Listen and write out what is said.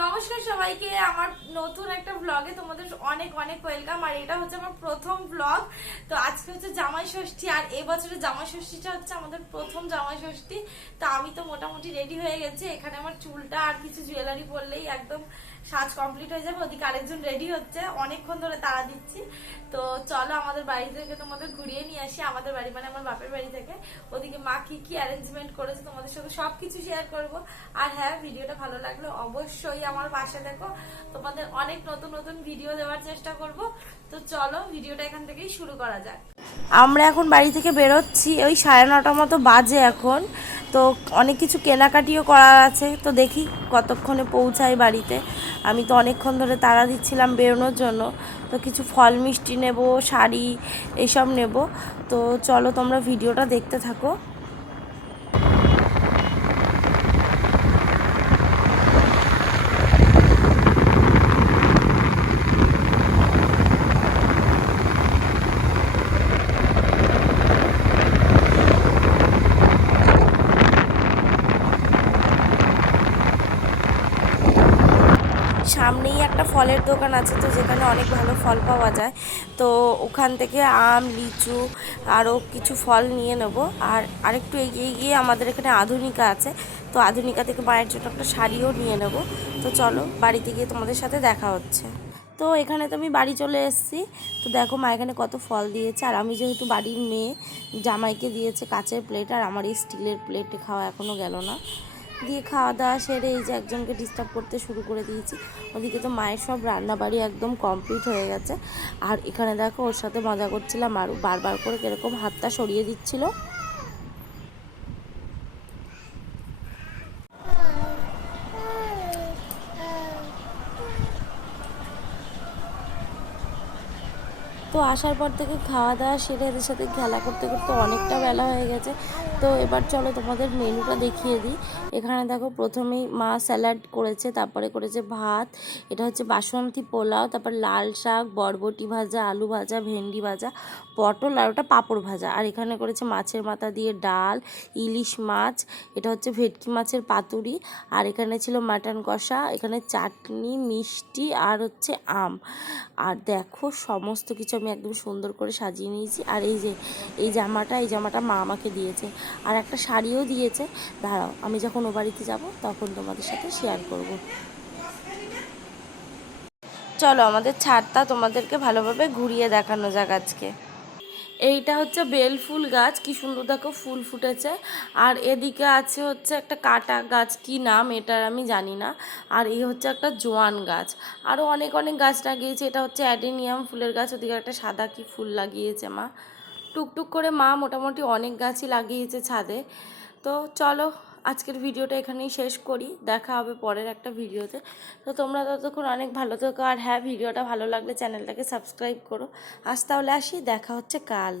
নমস্কার সবাইকে, আমার নতুন একটা ব্লগে তোমাদের অনেক অনেক ওয়েলকাম আর এটা হচ্ছে আমার প্রথম ব্লগ তো আজকে হচ্ছে জামাই ষষ্ঠী, আর এবছরের জামাই ষষ্ঠীটা হচ্ছে আমাদের প্রথম জামাই ষষ্ঠী। তো আমি তো মোটামুটি রেডি হয়ে গেছি, এখানে আমার চুলটা আর কিছু জুয়েলারি পরলেই একদম সাজ কমপ্লিট হয়ে যাবে, ওদিকে আরেকজন রেডি হচ্ছে, অনেকক্ষণ ধরে তাড়া দিচ্ছি। তো চলো আমাদের বাড়ি থেকে তোমাদের ঘুরিয়ে নিয়ে আসি, আমাদের বাড়ি মানে আমার বাপের বাড়ি থেকে। ওদিকে মা কি কি অ্যারেঞ্জমেন্ট করেছে তোমাদের সাথে সবকিছু শেয়ার করব। আর হ্যাঁ ভিডিওটা ভালো লাগলে অবশ্যই আমার পাশে দেখো তোমাদের অনেক নতুন নতুন ভিডিও দেওয়ার চেষ্টা করব। তো চলো ভিডিওটা এখান থেকেই শুরু করা যাক। আমরা এখন বাড়ি থেকে বেরোচ্ছি, ওই সাড়ে নটার মতো বাজে এখন। তো অনেক কিছু কেনাকাটিও করার আছে। তো দেখি কতক্ষণে পৌঁছাই বাড়িতে। আমি তো অনেকক্ষণ ধরে তাড়া দিচ্ছিলাম বেরোনোর জন্য। তো কিছু ফল মিষ্টি নেব, শাড়ি এইসব নেব। তো চলো তোমরা ভিডিওটা দেখতে থাকো। সামনেই একটা ফলের দোকান আছে তো যেখানে অনেক ভালো ফল পাওয়া যায়। তো ওখান থেকে আম, লিচু আরও কিছু ফল নিয়ে নেব। আর আরেকটু এগিয়ে গিয়ে আমাদের এখানে আধুনিকা আছে। তো আধুনিকা থেকে মায়ের জন্য একটা শাড়িও নিয়ে নেব। তো চলো বাড়িতে গিয়ে তোমাদের সাথে দেখা হচ্ছে। তো এখানে তো আমি বাড়ি চলে এসেছি। তো দেখো মা এখানে কত ফল দিয়েছে। আর আমি যেহেতু বাড়ির মেয়ে, জামাইকে দিয়েছে কাচের প্লেট আর আমার এই স্টিলের প্লেটে খাওয়া এখনও গেল না। দিয়ে খাওয়া দাওয়া সেরে এই যে একজনকে ডিস্টার্ব করতে শুরু করে দিয়েছি। ওদিকে তো মায়ের সব রান্নাবাড়ি একদম কমপ্লিট হয়ে গেছে। আর এখানে দেখো ওর সাথে মজা করছিলাম। আর বারবার করে কীরকম হাতটা সরিয়ে দিচ্ছিল। তো আসার পর থেকে খাওয়া দাওয়া সেরে এদের সাথে খেলা করতে করতে অনেকটা বেলা হয়ে গেছে। তো এবার চলো তোমাদের মেনুটা দেখিয়ে দিই। এখানে দেখো প্রথমেই মা স্যালাড করেছে, তারপরে করেছে ভাত। এটা হচ্ছে বাসন্তী পোলাও, তারপর লাল শাক, বরবটি ভাজা, আলু ভাজা, ভেন্ডি ভাজা, পটল আর ওটা পাঁপড় ভাজা। আর এখানে করেছে মাছের মাথা দিয়ে ডাল, ইলিশ মাছ, এটা হচ্ছে ভেটকি মাছের পাতুরি, আর এখানে ছিল মাটন কষা, এখানে চাটনি, মিষ্টি আর হচ্ছে আম। আর দেখো সমস্ত কিছু আমি একদম সুন্দর করে সাজিয়ে নিয়েছি। আর এই যে, এই জামাটা এই জামাটা মা আমাকে দিয়েছে। আর একটা শাড়িও দিয়েছে। দাঁড়াও, আমি যখন ও বাড়িতে যাব, তখন তোমাদের সাথে শেয়ার করব। চলো, আমাদের ছাড়টা তোমাদেরকে ভালোভাবে ঘুরিয়ে দেখানো যাক আজকে। এইটা হচ্ছে বেল ফুল গাছ, কি সুন্দর দেখো ফুল ফুটেছে। আর এদিকে আছে হচ্ছে একটা কাটা গাছ, কি নাম এটার আমি জানি না। আর এই হচ্ছে একটা জোয়ান গাছ। আরও অনেক অনেক গাছ লাগিয়েছে, এটা হচ্ছে অ্যাডেনিয়াম ফুলের গাছ, ওদিকে একটা সাদা কি ফুল লাগিয়েছে মা। টুকটুক করে মা মোটামুটি অনেক গাছই লাগিয়েছে ছাদে। তো চলো আজকের ভিডিওটা এখানেই শেষ করি। দেখা হবে পরের একটা ভিডিওতে। তো তোমরা ততক্ষণ অনেক ভালো থেকো। আর হ্যাঁ ভিডিওটা ভালো লাগলে চ্যানেলটাকে সাবস্ক্রাইব করো। আজ তাহলে আসি, দেখা হচ্ছে কাল।